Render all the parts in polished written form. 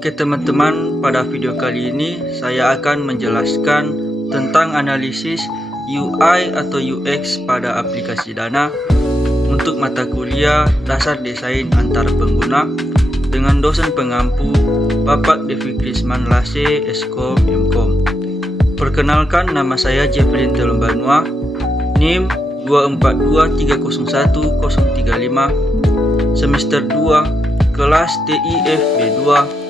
Oke teman-teman, pada video kali ini saya akan menjelaskan tentang analisis UI atau UX pada aplikasi Dana untuk mata kuliah dasar desain antar pengguna dengan dosen pengampu Bapak Devi Krisman Lase, Eskom, Mkom. Perkenalkan, nama saya Jeffrey Telombanua, NIM 242301035, semester 2, kelas TIF B2,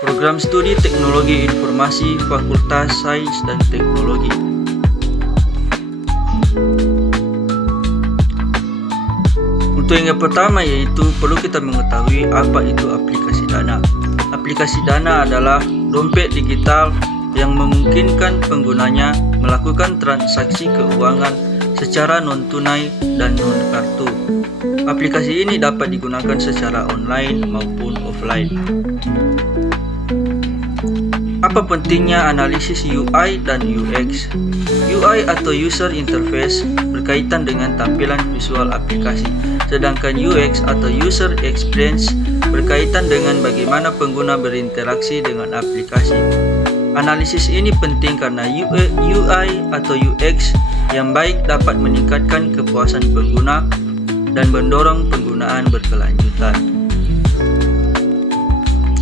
Program Studi Teknologi Informasi, Fakultas Sains dan Teknologi. Untuk yang pertama yaitu perlu kita mengetahui apa itu aplikasi Dana. Aplikasi Dana adalah dompet digital yang memungkinkan penggunanya melakukan transaksi keuangan secara non-tunai dan non-kartu. Aplikasi ini dapat digunakan secara online maupun offline. Apa pentingnya analisis UI dan UX? UI atau User Interface berkaitan dengan tampilan visual aplikasi, sedangkan UX atau User Experience berkaitan dengan bagaimana pengguna berinteraksi dengan aplikasi. Analisis ini penting karena UI atau UX yang baik dapat meningkatkan kepuasan pengguna dan mendorong penggunaan berkelanjutan.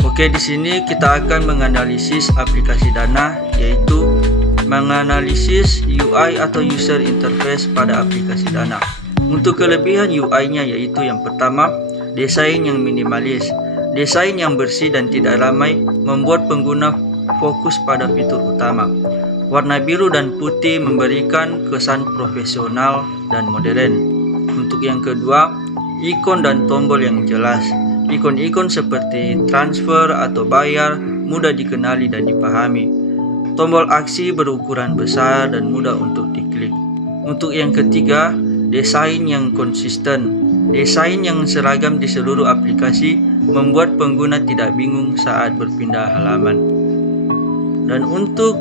Oke, di sini kita akan menganalisis aplikasi Dana, yaitu menganalisis UI atau User Interface pada aplikasi Dana. Untuk kelebihan UI-nya yaitu yang pertama, desain yang minimalis. Desain yang bersih dan tidak ramai membuat pengguna fokus pada fitur utama. Warna biru dan putih memberikan kesan profesional dan modern. Untuk yang kedua, ikon dan tombol yang jelas. Ikon-ikon seperti transfer atau bayar mudah dikenali dan dipahami. Tombol aksi berukuran besar dan mudah untuk diklik. Untuk yang ketiga, desain yang konsisten. Desain yang seragam di seluruh aplikasi membuat pengguna tidak bingung saat berpindah halaman. Dan untuk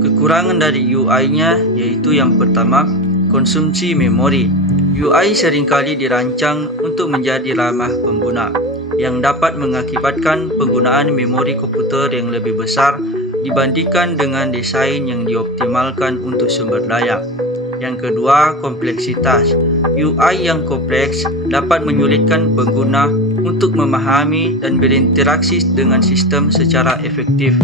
kekurangan dari UI-nya yaitu yang pertama, konsumsi memori. UI seringkali dirancang untuk menjadi ramah pengguna, yang dapat mengakibatkan penggunaan memori komputer yang lebih besar dibandingkan dengan desain yang dioptimalkan untuk sumber daya. Yang kedua, kompleksitas. UI yang kompleks dapat menyulitkan pengguna untuk memahami dan berinteraksi dengan sistem secara efektif.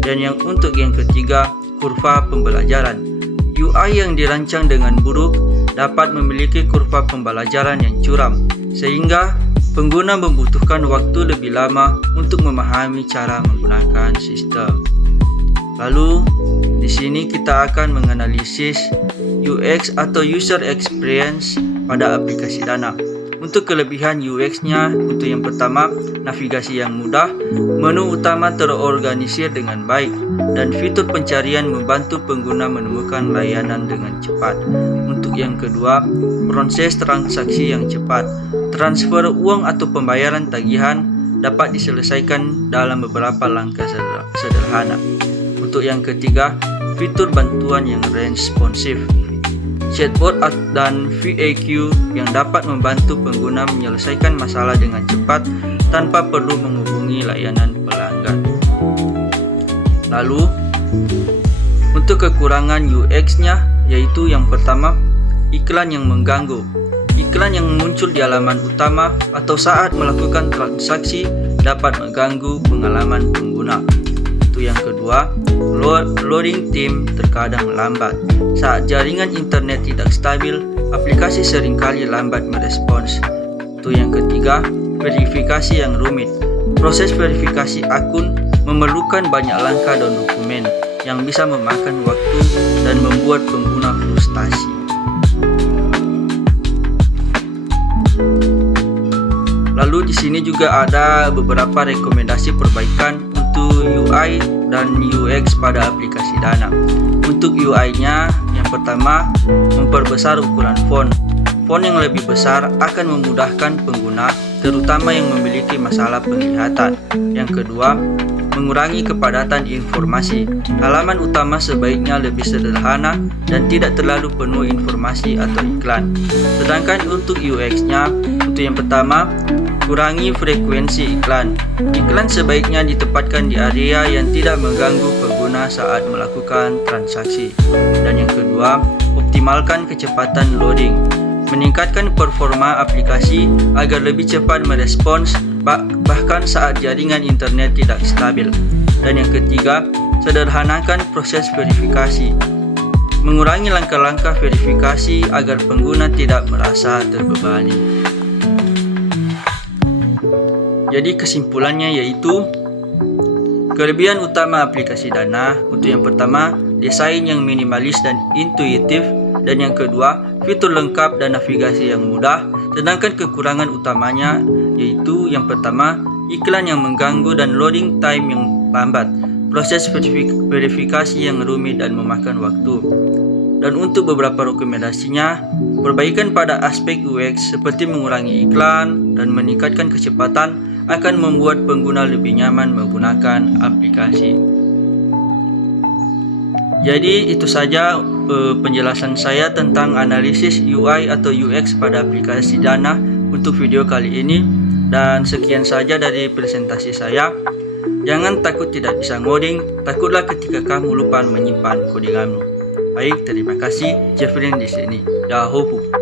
Dan untuk yang ketiga, kurva pembelajaran. UI yang dirancang dengan buruk dapat memiliki kurva pembelajaran yang curam, sehingga pengguna membutuhkan waktu lebih lama untuk memahami cara menggunakan sistem. Lalu, di sini kita akan menganalisis UX atau User Experience pada aplikasi Dana. Untuk kelebihan UX-nya, untuk yang pertama, navigasi yang mudah, menu utama terorganisir dengan baik, dan fitur pencarian membantu pengguna menemukan layanan dengan cepat. Untuk yang kedua, proses transaksi yang cepat. Transfer uang atau pembayaran tagihan dapat diselesaikan dalam beberapa langkah sederhana. Untuk yang ketiga, fitur bantuan yang responsif. Chatbot dan FAQ yang dapat membantu pengguna menyelesaikan masalah dengan cepat tanpa perlu menghubungi layanan pelanggan. Lalu, untuk kekurangan UX-nya yaitu yang pertama, iklan yang mengganggu. Iklan yang muncul di halaman utama atau saat melakukan transaksi dapat mengganggu pengalaman pengguna. Itu yang kedua, loading time terkadang lambat. Saat jaringan internet tidak stabil, aplikasi seringkali lambat merespons. Itu yang ketiga, verifikasi yang rumit. Proses verifikasi akun memerlukan banyak langkah dan dokumen yang bisa memakan waktu dan membuat pengguna frustasi. Lalu di sini juga ada beberapa rekomendasi perbaikan untuk UI dan UX pada aplikasi Dana. Untuk UI-nya, yang pertama, memperbesar ukuran font. Font yang lebih besar akan memudahkan pengguna, terutama yang memiliki masalah penglihatan. Yang kedua, mengurangi kepadatan informasi. Halaman utama sebaiknya lebih sederhana dan tidak terlalu penuh informasi atau iklan. Sedangkan untuk UX-nya, untuk yang pertama, kurangi frekuensi iklan. Iklan sebaiknya ditempatkan di area yang tidak mengganggu pengguna saat melakukan transaksi. Dan yang kedua, optimalkan kecepatan loading. Meningkatkan performa aplikasi agar lebih cepat merespons bahkan saat jaringan internet tidak stabil. Dan yang ketiga, sederhanakan proses verifikasi. Mengurangi langkah-langkah verifikasi agar pengguna tidak merasa terbebani. Jadi kesimpulannya yaitu kelebihan utama aplikasi Dana. Untuk yang pertama, desain yang minimalis dan intuitif. Dan yang kedua, fitur lengkap dan navigasi yang mudah. Sedangkan kekurangan utamanya yaitu yang pertama, iklan yang mengganggu dan loading time yang lambat, proses verifikasi yang rumit dan memakan waktu. Dan untuk beberapa rekomendasinya, perbaikan pada aspek UX seperti mengurangi iklan dan meningkatkan kecepatan akan membuat pengguna lebih nyaman menggunakan aplikasi. Jadi itu saja penjelasan saya tentang analisis UI atau UX pada aplikasi Dana untuk video kali ini. Dan sekian saja dari presentasi saya. Jangan takut tidak bisa ngoding, takutlah ketika kamu lupa menyimpan kodinganmu. Baik, terima kasih. Jeffrey di sini. Yahoo.